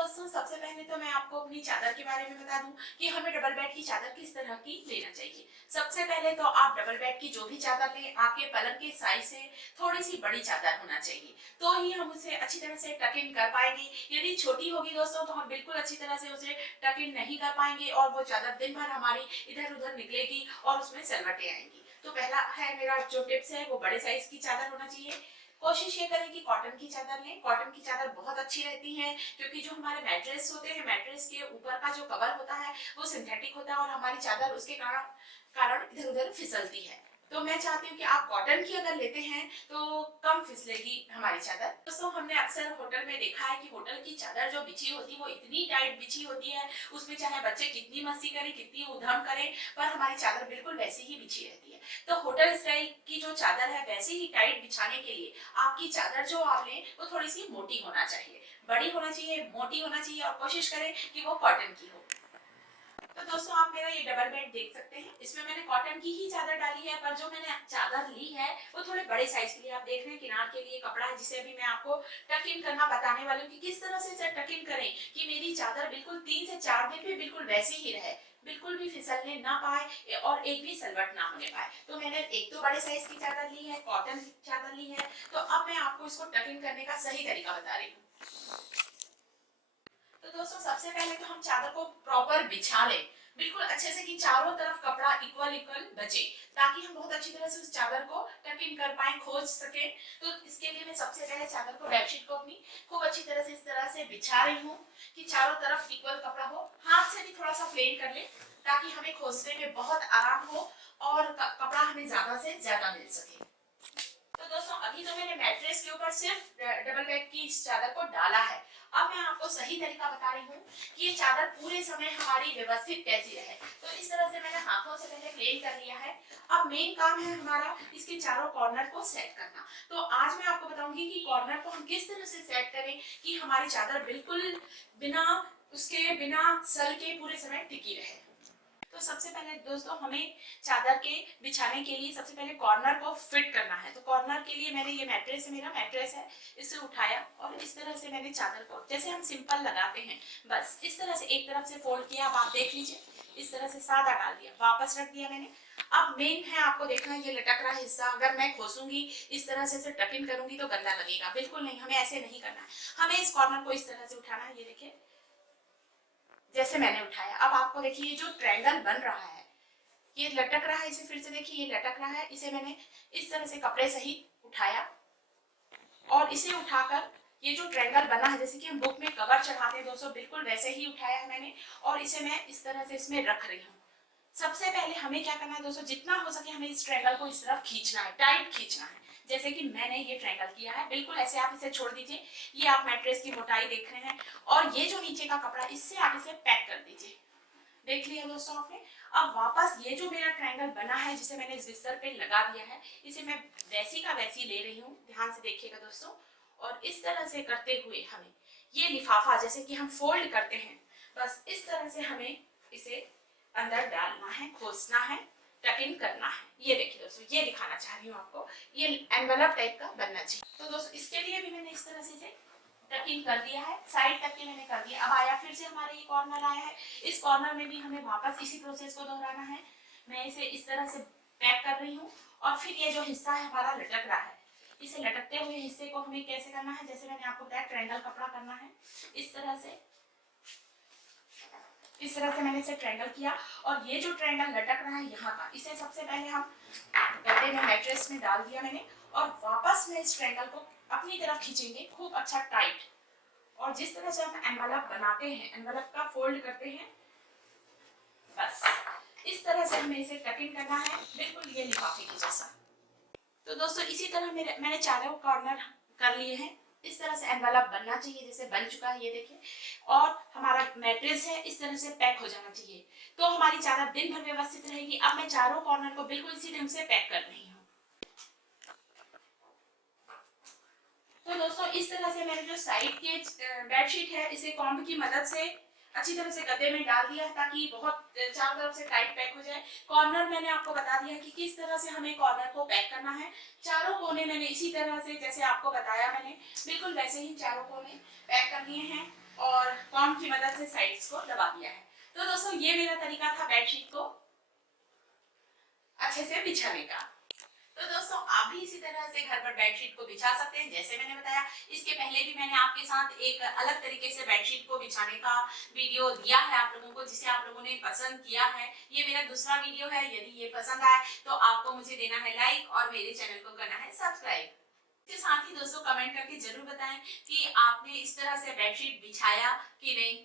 दोस्तों सबसे पहले तो मैं आपको अपनी चादर के बारे में बता दूं कि हमें डबल बेड की चादर किस तरह की लेना चाहिए। सबसे पहले तो आप डबल बेड की जो भी चादर लें, आपके पलंग के साइज से थोड़ी सी बड़ी चादर होना चाहिए, तो ही हम उसे अच्छी तरह से टक इन कर पाएंगे। यदि छोटी होगी दोस्तों तो हम बिल्कुल अच्छी तरह से उसे टक इन नहीं कर पाएंगे और वो चादर दिन भर हमारी इधर उधर निकलेगी और उसमें सलवटें आएंगी। तो पहला है मेरा जो टिप्स है वो बड़े साइज की चादर होना चाहिए। कोशिश ये करें कि कॉटन की चादर लें। कॉटन की चादर बहुत अच्छी रहती है क्योंकि जो हमारे मैट्रेस होते हैं, मैट्रेस के ऊपर का जो कवर होता है वो सिंथेटिक होता है और हमारी चादर उसके कारण इधर उधर फिसलती है। तो मैं चाहती हूँ कि आप कॉटन की अगर लेते हैं तो कम फिसलेगी हमारी चादर। दोस्तों हमने अक्सर होटल में देखा है कि होटल की चादर जो बिछी होती है वो इतनी टाइट बिछी होती है, उसमें चाहे बच्चे कितनी मस्ती करें, कितनी उधम करें, पर हमारी चादर बिल्कुल वैसी ही बिछी रहती है। तो होटल स्टाइल की जो चादर है वैसी ही टाइट बिछाने के लिए आपकी चादर जो आप लें वो थोड़ी सी मोटी होना चाहिए, बड़ी होना चाहिए, मोटी होना चाहिए और कोशिश करें कि वो कॉटन की हो। तो दोस्तों आप मेरा ये डबल बेड देख सकते हैं, इसमें मैंने कॉटन की ही चादर डाली है, पर जो मैंने चादर ली है वो थोड़े बड़े साइज के लिए। आप देख रहे हैं किनार के लिए कपड़ा है जिसे अभी मैं आपको टक इन करना बताने वाली हूँ कि किस तरह से इसे टक इन करें कि मेरी चादर बिल्कुल 3 से 4 दिन भी बिल्कुल वैसी ही रहे, बिल्कुल भी फिसलने ना पाए और एक भी सलवट ना होने पाए। तो मैंने एक तो बड़े साइज की चादर ली है, कॉटन की चादर ली है। तो अब मैं आपको इसको टक इन करने का सही तरीका बता रही हूँ। तो दोस्तों सबसे पहले तो हम चादर को प्रॉपर बिछा लें, बिल्कुल अच्छे से कि चारों तरफ कपड़ा इक्वल इक्वल बचे, ताकि हम बहुत अच्छी तरह से उस चादर को टक इन कर पाए, खोज सके। तो इसके लिए मैं सबसे पहले चादर को, बेडशीट को अपनी खूब अच्छी तरह से इस तरह से बिछा रही हूँ कि चारों तरफ इक्वल कपड़ा हो। हाथ से भी थोड़ा सा प्लेन कर ले ताकि हमें खोजने में बहुत आराम हो और कपड़ा हमें ज्यादा से ज्यादा मिल सके। तो दोस्तों अभी तो मैंने मैट्रेस के ऊपर सिर्फ डबल बेड की इस चादर को डाला है। अब मैं आपको सही तरीका बता रही हूँ कि ये चादर पूरे समय हमारी व्यवस्थित कैसी रहे। तो इस तरह से मैंने हाथों से पहले प्लेन कर लिया है। अब मेन काम है हमारा इसके चारों कॉर्नर को सेट करना। तो आज मैं आपको बताऊंगी कि कॉर्नर को हम किस तरह से सेट करें कि हमारी चादर बिल्कुल बिना सल के पूरे समय टिकी रहे। तो सबसे पहले दोस्तों हमें चादर के बिछाने के लिए सबसे पहले कॉर्नर को फिट करना है। तो कॉर्नर के लिए मैंने ये मेरा मैट्रेस है, इसे उठाया और इस तरह से मैंने चादर को जैसे हम सिंपल लगाते हैं बस इस तरह से एक तरफ से फोल्ड किया। अब आप देख लीजिए, इस तरह से सादा डाल दिया, वापस रख दिया मैंने। अब मेन है आपको देखना है ये लटक रहा हिस्सा, अगर मैं खोसूंगी इस तरह से इसे टक इन करूंगी तो गंदा लगेगा, बिल्कुल नहीं, हमें ऐसे नहीं करना है। हमें इस कॉर्नर को इस तरह से उठाना है, ये देखिए जैसे मैंने उठाया। अब आपको देखिए ये जो ट्रायंगल बन रहा है ये लटक रहा है, इसे फिर से देखिए ये लटक रहा है, इसे मैंने इस तरह से कपड़े सहित उठाया और इसे उठाकर ये जो ट्रायंगल बना है जैसे कि हम बुक में कवर चढ़ाते हैं दोस्तों, बिल्कुल वैसे ही उठाया है मैंने और इसे मैं इस तरह से इसमें रख रही हूँ। सबसे पहले हमें क्या करना है दोस्तों, जितना हो सके हमें इस ट्रायंगल को इस तरफ खींचना है, टाइट खींचना है, जैसे कि मैंने ये ट्रायंगल किया है। बिल्कुल ऐसे आप इसे छोड़ दीजिए। ये आप मैट्रेस की मोटाई देख रहे हैं और ये जो नीचे का कपड़ा इससे आप इसे पैक कर दीजिए। देख लिया दोस्तों आपने। अब वापस ये जो मेरा ट्रायंगल बना है जिसे मैंने इस बिस्तर पे लगा दिया है, इसे मैं वैसी का वैसी ले रही हूँ, ध्यान से देखिएगा दोस्तों। और इस तरह से करते हुए हमें ये लिफाफा जैसे कि हम फोल्ड करते हैं बस इस तरह से हमें इसे अंदर डालना है, खोसना है, टक इन करना है। ये देखिए दोस्तों, ये दिखाना चाह रही हूँ आपको, ये एनवेलप टाइप का बनना चाहिए। तो दोस्तों इसके लिए भी मैंने इस तरह से इसे टक इन कर दिया है, साइड तक के मैंने कर दिया। अब आया फिर से हमारे ये कॉर्नर आया है, इस कॉर्नर में भी हमें वापस इसी प्रोसेस को दोहराना है। मैं इसे इस तरह से पैक कर रही हूँ और फिर ये जो हिस्सा है हमारा लटक रहा है, इसे लटकते हुए हिस्से को हमें कैसे करना है, जैसे मैंने आपको बताया ट्रायंगल कपड़ा करना है, इस तरह से मैंने इसे ट्रायंगल किया और ये जो ट्रायंगल लटक रहा है यहाँ का, इसे सबसे पहले हम गद्दे में, मैट्रेस में डाल दिया मैंने और वापस में इस ट्रायंगल को अपनी तरफ खींचेंगे खूब अच्छा टाइट। और जिस तरह से हम एनवलप बनाते हैं, एनवलप का फोल्ड करते हैं, बस इस तरह से हमें इसे टक इन करना है, बिल्कुल ये लिफाफे के जैसा। तो दोस्तों इसी तरह मैंने चारों कॉर्नर कर लिए हैं। इस तरह से एनवलप बनना चाहिए जैसे बन चुका है, ये देखिए। और हमारा मैट्रेस है इस तरह से पैक हो जाना चाहिए, तो हमारी चादर दिन भर व्यवस्थित रहेगी। अब मैं चारों कॉर्नर को बिल्कुल इसी ढंग से पैक कर रही हूँ। तो दोस्तों इस तरह से मैंने जो साइड के बेडशीट है इसे कॉम्ब की मदद से अच्छी तरह से गद्दे में डाल दिया है ताकि बहुत चारों तरफ से टाइट पैक हो जाए। कॉर्नर मैंने आपको बता दिया कि किस तरह से हमें कॉर्नर को पैक करना है। चारों कोने मैंने इसी तरह से जैसे आपको बताया मैंने, बिल्कुल वैसे ही चारों कोने पैक कर लिए हैं और कॉम्ब की मदद से साइड्स को दबा दिया है। तो दोस्तों ये मेरा तरीका था बेडशीट को अच्छे से बिछाने का। तो दोस्तों आप भी इसी तरह से घर पर बेडशीट को बिछा सकते हैं जैसे मैंने बताया। इसके पहले भी मैंने आपके साथ एक अलग तरीके से बेडशीट को बिछाने का वीडियो दिया है आप लोगों को, जिसे आप लोगों ने पसंद किया है। ये मेरा दूसरा वीडियो है। यदि ये पसंद आए तो आपको मुझे देना है लाइक और मेरे चैनल को करना है सब्सक्राइब। इसके साथ ही दोस्तों कमेंट करके जरूर बताएं कि आपने इस तरह से बेडशीट बिछाया कि नहीं।